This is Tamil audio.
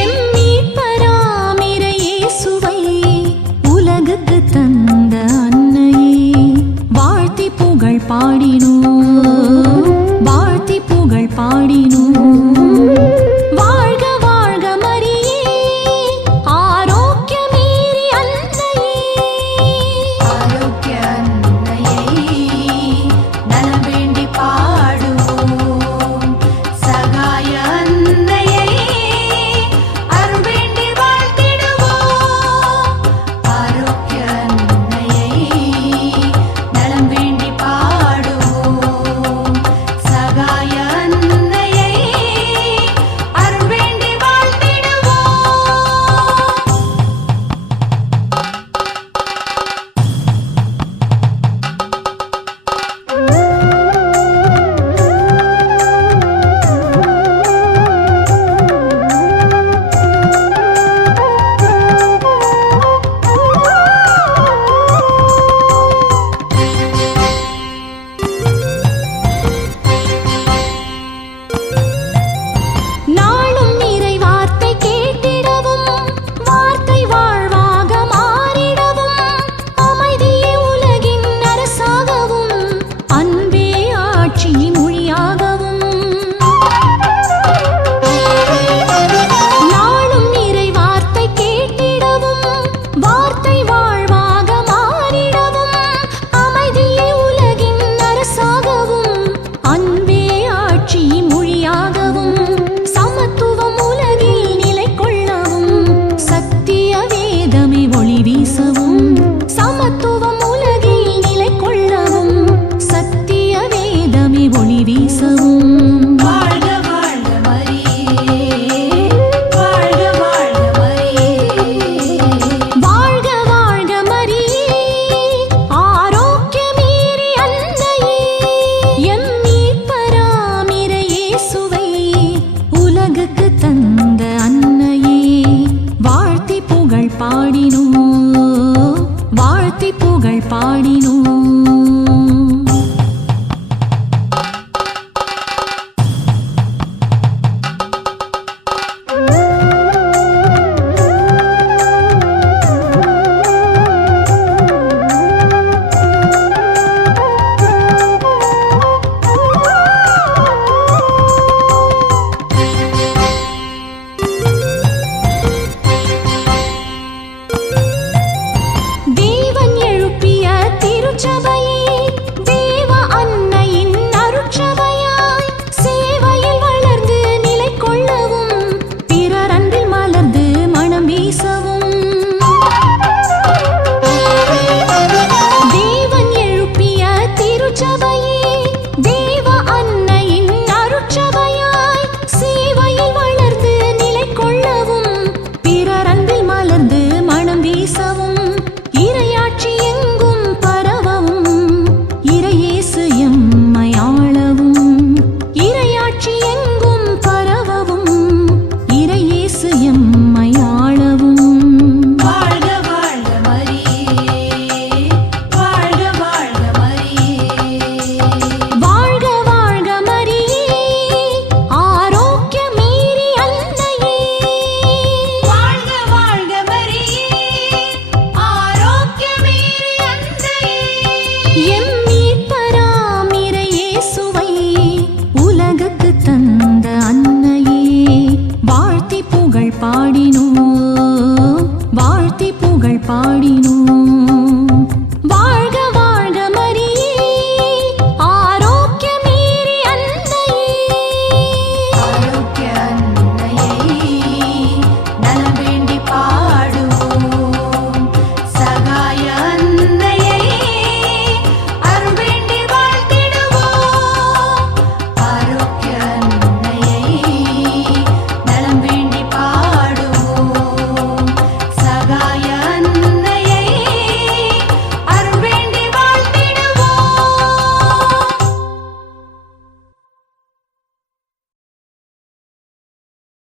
எம் மீட்பராம் இயேசுவை உலகுக்கு தந்த அன்னையே வாழ்த்தி புகழ் பாடினோம், வாழ்த்தி புகழ் பாடினோம். வாழ்க வாழ்க மரியே ஆரோக்கியமேறி அன்னையே, ஆரோக்கிய அன்னையே நலம் வேண்டி பாடுவோம். சகாய அன்னையே அருள் வேண்டி வாழ்த்திடுவோம். ஆரோக்கிய அன்னையே நலம் வேண்டி பாடுவோம். சகாய அன்னையே அருள் வேண்டி நாளும் இறை வார்த்தை கேட்டிடவும் வார்த்தை வாழ்வாக மாறிடவும் அமைதியே உலகின் அரசாகவும் அன்பே ஆட்சி மொழியாகவும். நாளும் இறை வார்த்தை கேட்டிடவும் வார்த்தை வாழ்வாக மாறிடவும் அமைதியே உலகின் அரசாகவும் அன்பே ஆட்சி மொழியாகவும் சமத்துவம் உலகில் நிலை கொள்ளவும் சத்திய வேதமே ஒளி வீசவும். சமத்துவம் உலகில் நிலை கொள்ளவும் சத்திய வேதமே ஒளி வீசவும். வாழ்க வாழ்க மரியே, வாழ்க வாழ்க மரியே. வாழ்க வாழ்க மரியே ஆரோக்கியமேறி அன்னையே, எம் மீட்பராம் இயேசுவை உலகுக்கு தந்த அன்னையே வாழ்த்தி புகழ் பாடினோம், வாழ்த்தி புகழ் பாடினோம். தேவன் எழுப்பிய திருச்சபையே தேவ அன்னையின் அருட்சபையாய் சேவையில் வளர்ந்து நிலை கொள்ளவும் பிறர் அன்பில் மலர்ந்து மனம் வீசவும். தேவன் எழுப்பிய திருச்சபையே தேவ அன்னையின் அருட்சபையாய் சேவையில் வளர்ந்து நிலை கொள்ளவும் பிறர் அன்பில் மலர்ந்து மனம் வீசவும். இறையாட்சி எங்கும் பரவவும் இறையேசு எம்மை ஆளவும். இறையாட்சி எங்கும் பரவவும் இறையேசு எம்மை ஆளவும். வாழ்க வாழ்க மரியே, வாழ்க வாழ்க மரியே. வாழ்க வாழ்க மரியே ஆரோக்கியமேறி அன்னையே, வாழ்க வாழ்க மரியே, ஆரோக்கியமேறி அன்னையே. எம் மீட்பராம் இயேசுவை உலகுக்கு தந்த அன்னையே வாழ்த்தி புகழ் பாடினோம், வாழ்த்தி புகழ் பாடினோம்.